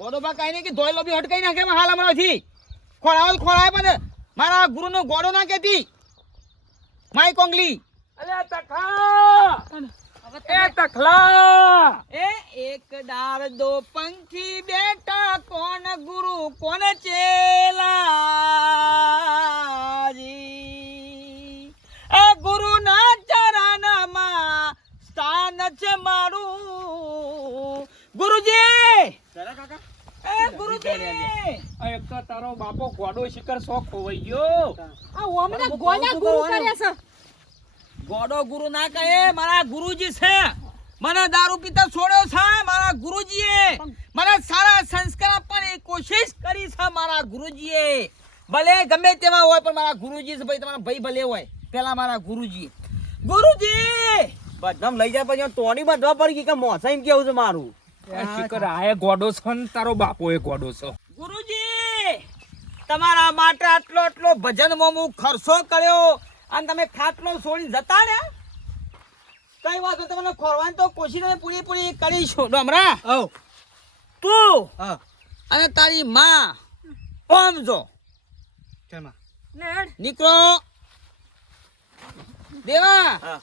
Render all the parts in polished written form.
ગોડોબા કઈ નહીં કે ધોઈ લોબી હટકાઈ નાખે હાલ હમણાંથી ખોળાય પણ મારા ગુરુનો ગોડો ના કેતી માય કોંગલી અલ્યા તખા એ તખલા એ એક ડાર દો પંખી બેટા કોણ ગુરુ કોણ ચેલાજી એ ગુરુ ના ચરણમાં સ્થાન છે મારું ગુરુજી કાકા એ ગુરુજી એક તો તારો બાપો ગોડો શિખર શોખ ખોવાઈ ગયો આ ઓમને ગોડા ગુરુ કર્યા છે. ગોડો ગુરુ ના કહે મારા ગુરુજી છે મને દારૂ પીતા છોડ્યો છે મારા ગુરુજીએ મને સારા સંસ્કાર આપવાની કોશિશ કરી છે મારા ગુરુજીએ ભલે ગમે તેવા હોય પણ મારા ગુરુજી છે ભાઈ તમારા ભાઈ ભલે હોય પેલા મારા ગુરુજી બદનામ લઈ જાય પછી તોની બધવા પડી ગઈ કે મોસા એમ કેવું છે મારું શિખર આય ગોડો છે ને તારો બાપો એ ગોડો છે ગુરુજી તમારા માટે આટલો ભજનમાં હું ખર્ચો કર્યો અને તમે ખાટલો છોડી જતા ને કઈ વાત તમને ખોરવાની તો કોશિશ તમે પૂરી કરીશું ડોમરા તું અને તારી માં ઓમ જો નીકળો દેવા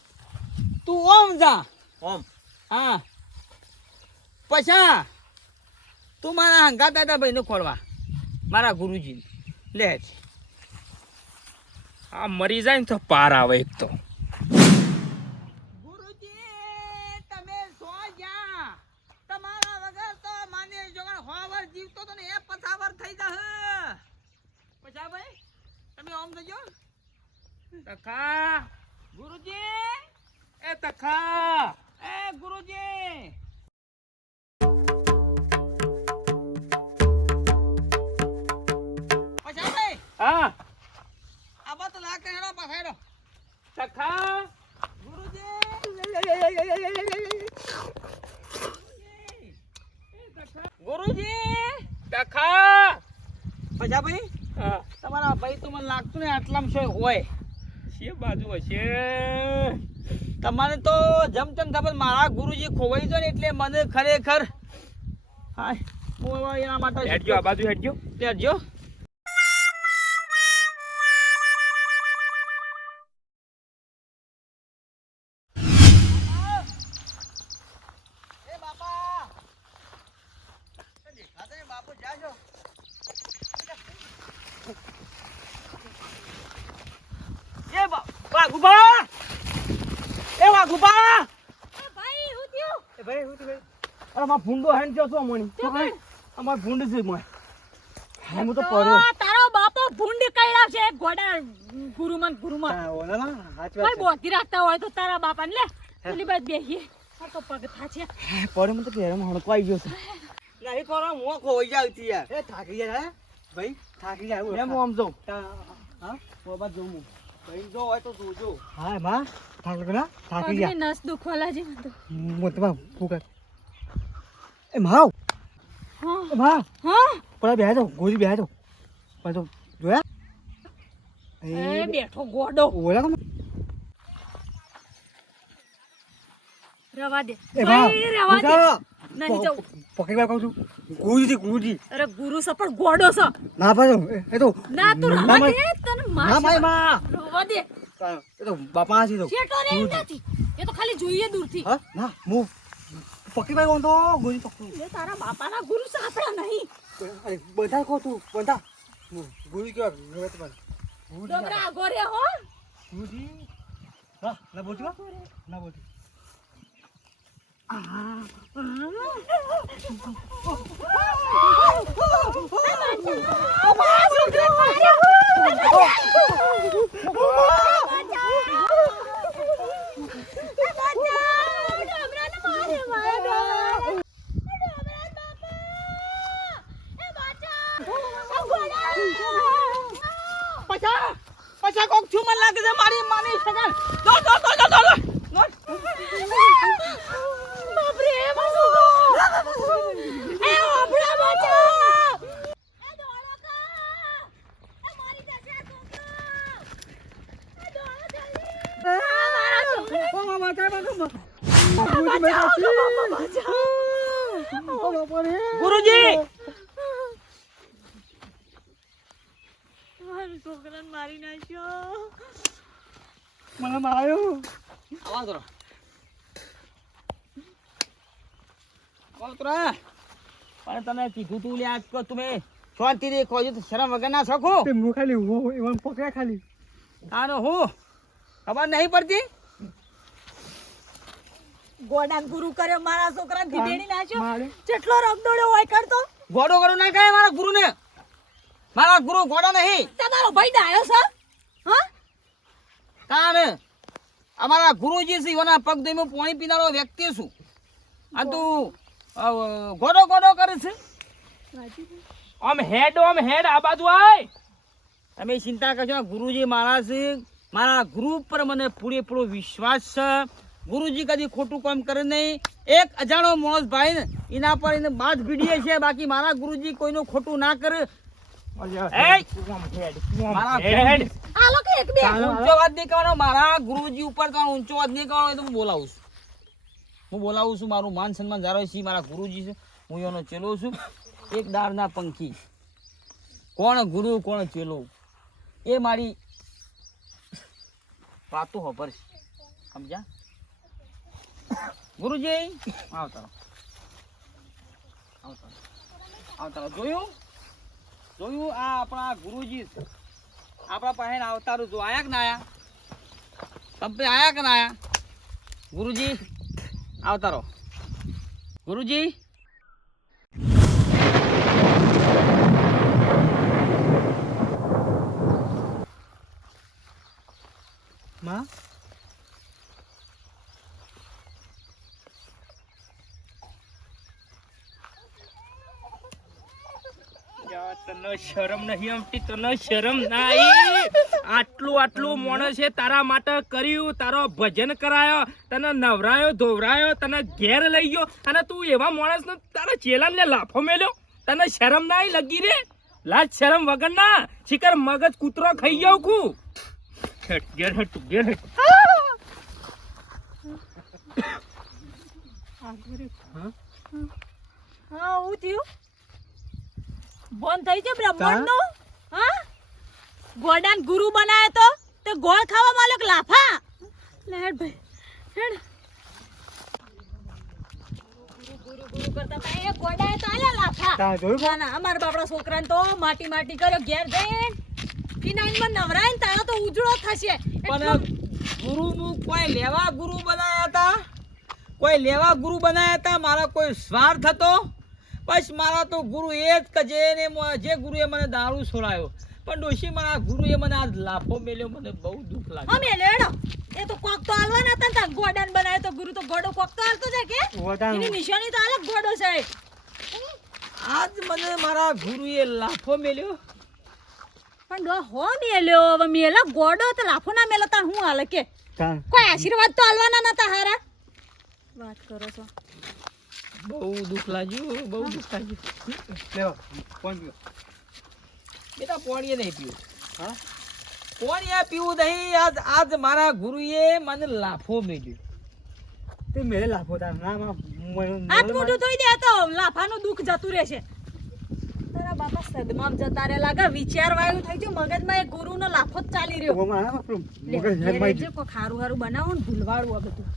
તું ઓમ જા ઓમ હા પછા તું મારા હંગા દાદા ભાઈ ને ખોરવા મારા ગુરુજી લે આ મરી જાય ને તો પાર આવે એક તો ગુરુજી તમે સો જા તમારા વગર તો માને જોગણ હોવર જીવતો તો ને એ પછાવર થઈ જા પછા ભાઈ તમે ઓમ જજો તખા ગુરુજી એ તખા એ ગુરુજી પછા ભાઈ હા આબા તો લાગ હેડો પાછેડો તખા ગુરુજી તખા પછા ભાઈ હા તમારા ભાઈ તો મને લાગતું ને આટલામાં છે હોય છે બાજુ હશે તમારે તો જમતમ ખબર મારા ગુરુજી ખોવાઈ જાય ને એટલે મને ખરેખર હા એના માટે હેડજો આ બાજુ હેડજો લેજો ભૂંડો હેન જો છો મણી અમાર ભૂંડ છે મોય હું તો પડ્યો તારો બાપો ભૂંડ કઈડા છે ગોડા ગુરુમન કોઈ બોધી રાખતા હોય તો તારા બાપાને લે પેલી બાદ બેહીએ આ તો પગ થાચે પડે મને તો પહેરમાં હણકો આવી ગયો છે નહીં કરો હું ખોવાઈ જાવ તી યાર એ થાકી જાય હે ભાઈ થાકી જાય એમ આમ જો હા બાબા જો હું ભાઈ જો હોય તો જોજો હા માં થાકી ગયા થાકી પગની ગયા નસ દુખવાલા છે મને તો મોતમાં ફૂકા એ માવ હા એ મા હા પડા બેહા દો ગોરી બેહા દો પાછો જોયા એ બેઠો ગોડો ઓલા કમ રવા દે એ મા ભાઈ રવા દે નહીં જાઉં પકડી વાર કહું છું ગુરુજી અરે ગુરુ સપડ ગોડો છે ના પાછો એ તો ના તું રવા દે તને ના માર ભાઈ માં રવા દે એ તો બાપા છે તો શેટો રે નથી એ તો ખાલી જોઈએ દૂરથી હા ના હું પકડી વાર કહું તો ગુરુજી પકડું એ તારા બાપાના ગુરુ છે આપણા નહીં અરે બધા કહો તું બધા ગુરુજી કેવા ગમે તો ડોમરા આગો રે હો ગુરુજી હા ના બોલજો ના બોલજો પછા કોક છું મને લાગે છે મારી માની સગન દો બાપરે માસુ એ આપડા બચા એ દોડો કા એ મારી જશે છોકરો એ દોડો જલ્દી મારા છોકરા બાપા બચાવ બાપા બચા ગુરુજી મારા છોકરાને મારી નાખ્યો. મને માર્યો. આવા તો પણ તમે કીધું તું લ્યા કે તમે શાંતિથી કહો તો શરમ વગર ના શકો તે હું ખાલી ઊભો એમાં પકડ્યા ખાલી. આનો હું ખબર નહીં પડતી ગોડાન ગુરુ કર્યો મારા છોકરાને ધીધેડી નાખ્યો. મારે. જેટલો રગદોડ્યો હોય કરતો. ગોડો ગોડો ના કહે મારા ગુરુને. મારા ગુરુ ગોડો નહીં. તમારો ભાઈ ડાયો છે હા કાને અમારા ગુરુજી છે એના પગ દઈને હું પાણી પીનારો વ્યક્તિ છું આ તું ગોડો ગોડો કરે છે. આમ હેડ આ બાજુ આય. તમે ચિંતા કરશો ના, ગુરુજી મારા છે. મારા ગુરુ પર મને પૂરેપૂરો વિશ્વાસ છે. ગુરુજી કદી ખોટું કામ કરે નહીં. એક અજાણો માણસ ભાઈ ને એના પર એને બાદ ભીડીએ છે, બાકી મારા ગુરુજી કોઈનું ખોટું ના કરે. એય! મારા હેડ. આ લોકો એક બે ઊંચો વાત નહીં કરવાનો. મારા ગુરુજી ઉપર તો ઊંચો વાત નહીં કરવાનો. એ તો હું બોલાવું છું. મારું માન સન્માન જાળવે છે. મારા ગુરુજી છે, હું એનો ચેલો છું. એક દાળના પંખી. કોણ ગુરુ કોણ ચેલો એ મારી વાતો ખબર છે. સમજ્યા ગુરુજી? આવતા જોયું આ આપણા ગુરુજી છે. આપણા પાસે આવતારું જો આયા કે ના આયા? તમે આયા કે ના આયા? ગુરુજી આવતારો. ગુરુજી માં તને શરમ નહીં આમતી? તને શરમ નહીં? આટલું માણસ છે તારા માટે કર્યું, તારો ભજન કરાયો, તને નવરાયો ધોવરાયો, તને ઘેર લઈ ગયો, અને તું એવા માણસ ને તારા ચેલાને લાફો મેલ્યો. તને શરમ નહીં લગી રે? લાજ શરમ વગર ના શિકર મગજ કૂતરો ખાઈ જાવ કુ. ઘેર હટ. હા હું થયું બંધ થઈ છે બ્રહ્માંડ નો. હા ગોડાન ગુરુ બનાવ્યો તો તે ગોળ ખાવા માલ્યો કે લાફા. લે હેડ ભાઈ હેડ. ગુરુ કરતા ભાઈ એ ગોડાએ તો આલ્યા લાફા. તા જોયું? ના ના અમારા બાપડા છોકરાને તો માટી કર્યો ઘેર જઈને ફિનાઈલમાં નવરાય ને તારો તો ઉજળો થશે. પણ ગુરુનું કોઈ લેવા ગુરુ બનાયા હતા, મારા કોઈ સ્વાર્થ હતો. બસ મારા તો ગુરુ એ જ કે જે ગુરુએ મને દારૂ છોડાયો. પણ ડોશી મારા ગુરુએ મને આજ લાફો મેલ્યો. મને બહુ દુઃખ લાગ્યું. અમે લેડો એ તો કોક તો આલવાના હતા ને ગોડાન બનાવ્યો તો ગુરુ તો ગોડો કોક તો આલતો છે કે વડાનું. એની નિશાની તો અલગ ગોડો છે. આજ મને મારા ગુરુએ લાફો મેલ્યો. પણ ડો હો મેલ્યો હવે મેલા ગોડો તો લાફો ના મેલો તાર હું હાલે કે તા કોઈ આશીર્વાદ તો આલવાના નતા હારા. વાત કરો છો બહુ દુઃખ લાગ્યું. લેવો ફોન પીવો. બેટા પાણીએ નહીં પીવું. હા પાણીએ પીવું નહીં. આજ મારા ગુરુએ મને લાફો મેલ્યો. તે મેરે લાફો તા ના હાથ મોઢું ધોઈ દે તો લાફાનું દુઃખ જતું રહેશે. તારા બાપા સદમામ જતા રે લાગે વિચાર વાયુ થઈ ગયો મગજમાં એ ગુરુનો લાફો જ ચાલી રહ્યો. લે, ઘેરે જે કોક હારું બનાવો ને ભૂલવાડું આ બધું.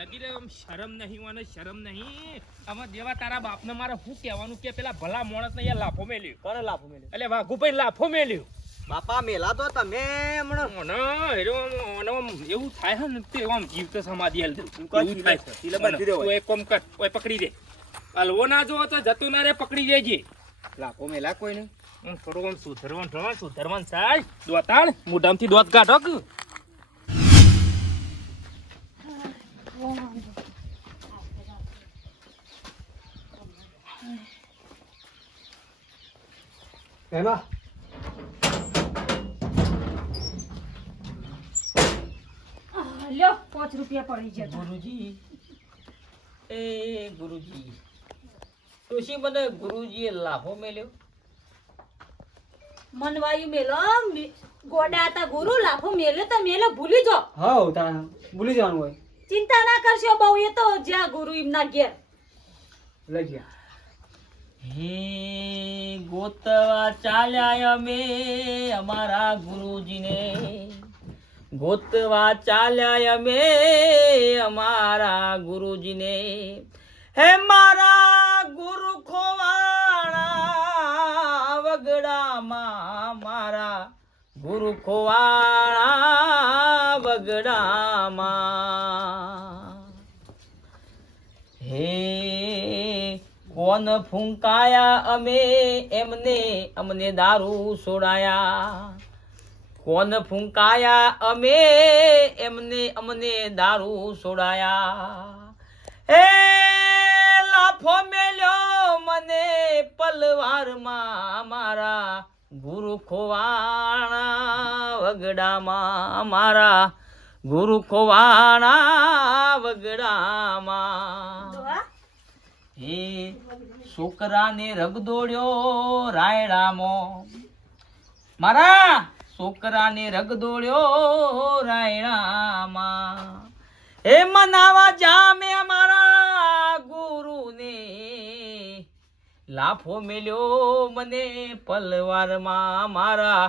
લગી રહ્યો આમ શરમ નહીં અને શરમ નહીં. આમાં જેવા તારા બાપને મારે શું કહેવાનું કે પેલા ભલા માણસ ને લાફો મેલ્યો. કોને લાફો મેલ્યો? એટલે વાઘુભાઈ લાફો મેલ્યો. બાપા મેલા તો તમે એવું થાય છે ને તે આમ જીવતો સમાધિ હાલ દે. તું એવું થાય છે. એટલે બાંધી દેવાય. તું એક કામ કર, ઓય પકડી દે. હલવો ના જો તો જતું ના રે, પકડી દેજે. લાફો મેલા કોઈ નહીં. થોડું આમ સુધરવાનું થાય. દોતાળ મોઢામાંથી દોત કાઢો કે. એમાં લ્યો 5 રૂપિયા પડી જાય. ગુરુજી તુસી મને ગુરુજીએ લાફો મેલ્યો. મનવાયું મેલો ગોડા હતા ગુરુ લાફો મેલે તો મેલે ભૂલી જો હા તારા ભૂલી જવાનું હોય ચિંતા ના કરશો બહુ એ તો જ્યાં ગુરુ એમના ઘેર લઈ ગયા હે ગોતવા ચાલ્યા અમે અમારા ગુરુજીને ગોતવા ચાલ્યા અમે અમારા ગુરુજીને હે મારા ગુરુ ખોવાણા વગડામાં મારા ગુરુ ખોવાણા વગડામાં હે કોણ ફૂંકાયા અમે અમને દારૂ છોડાયા કોણ ફૂંકાયા અમે અમને દારૂ છોડાયા હે લાફો મેલ્યો મને પલવારમાં મારા ગુરુ ખોવાણા વગડામાં મારા ગુરુ ખોવાણા વગડામાં દોહા હે છોકરાને રગદોડ્યો રાયડામાં મારા છોકરાને રગદોડ્યો રાયડામાં હે મનાવા જામે અમારા ગુરુને લાફો મેલ્યો મને પલવારમાં મારા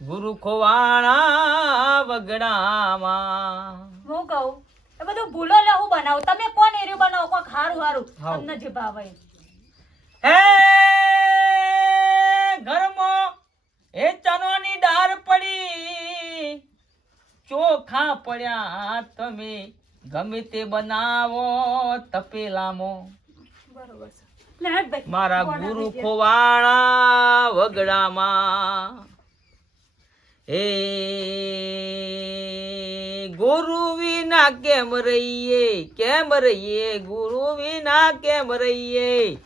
ગુરુ ખોવાણા વગડામાં હું કહું એ બધું ભૂલો લે હું બનાવું તમે કોણ એર્યું બનાવો કોઈ ખારું હારું હાવ. તમને જે ભાવે હે ઘરમાં એ ચનોની ડાળ પડી ચોખા પડ્યા તમે ગમે તે બનાવો તપેલામાં બરોબર છે લે હટ ભાઈ મારા કોણ ગુરુ આવી ગયા? ખોવાણા વગડામાં હે ગુરુ વિના કેમ રહીએ ગુરુ વિના કેમ રહીએ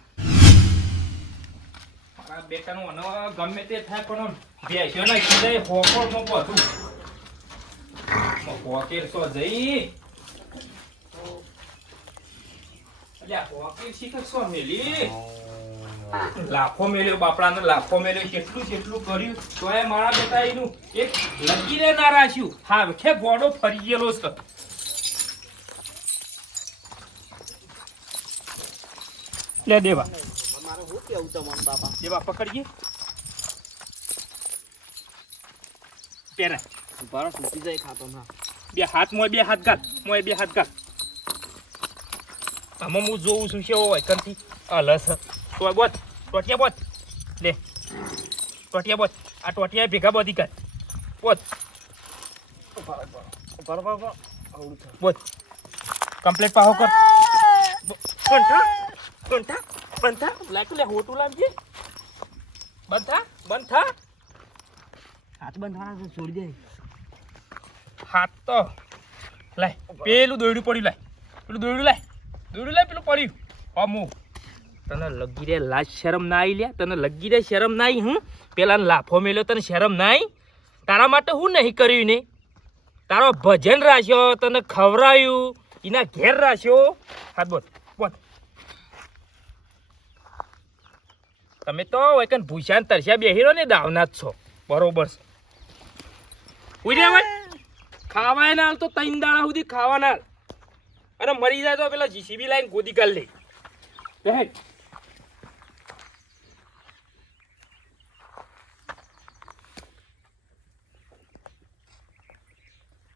મારા બેટાનું અને ગમે તે થાય પણ બેસ્યો ને કીધે હોકોળમાં પહોંચું હોકેર સો જઈ અલ્યા હોકેર શીખ સો મેલી લાખો મેલ્યો બાપડાને લાખો મેલ્યો કેટલું કર્યું તોય મારા બેટા એનું એક લગીરે ના રાખ્યું હા કે ગોડો ફરી ગયેલો છે લે દેવા મારે શું કેવું તમને બાપા દેવા પકડીએ પેરા ઉભારો તૂટી જાય ખાતો ના બે હાથ ગાલ આમાં હું જોઉં છું કેવો હોય કંથી અલસ તો બોત ટોટિયા બોત લે ટોટિયા બોત આ ટોટિયા ભેગા બધી કર બોત બોત કમ્પ્લીટ પાહો કર બંધા લાટુ લે હોટું લાવજે બંધા હાથ બંધાણા છોડી દે હાથ તો લાય પેલું દોયડું પડ્યું લાય પેલું દોયડું લાય પેલું પડ્યું અમુ તને લગી રે લાજ શરમ ના આવી લ્યા તને લગી રે શરમ ના આવી હું પેલા લાફો મેલ્યો તને શરમ ના આવી તારા માટે હું નહીં કર્યું ને તારો ભજન રાખ્યો તને ખવરાયું એના ઘેર રાખ્યો હાથ બોલ તમે તો વૈકન ભૂષાન તરસ્યા બેહીરો ને દાવના જ છો બરોબર છે ઉઈ રે ખાવાય ના તો 3 દાડા સુધી ખાવાના અને મરી જાય તો પેલા જીસીબી લાઈન ગોદી કાઢ લે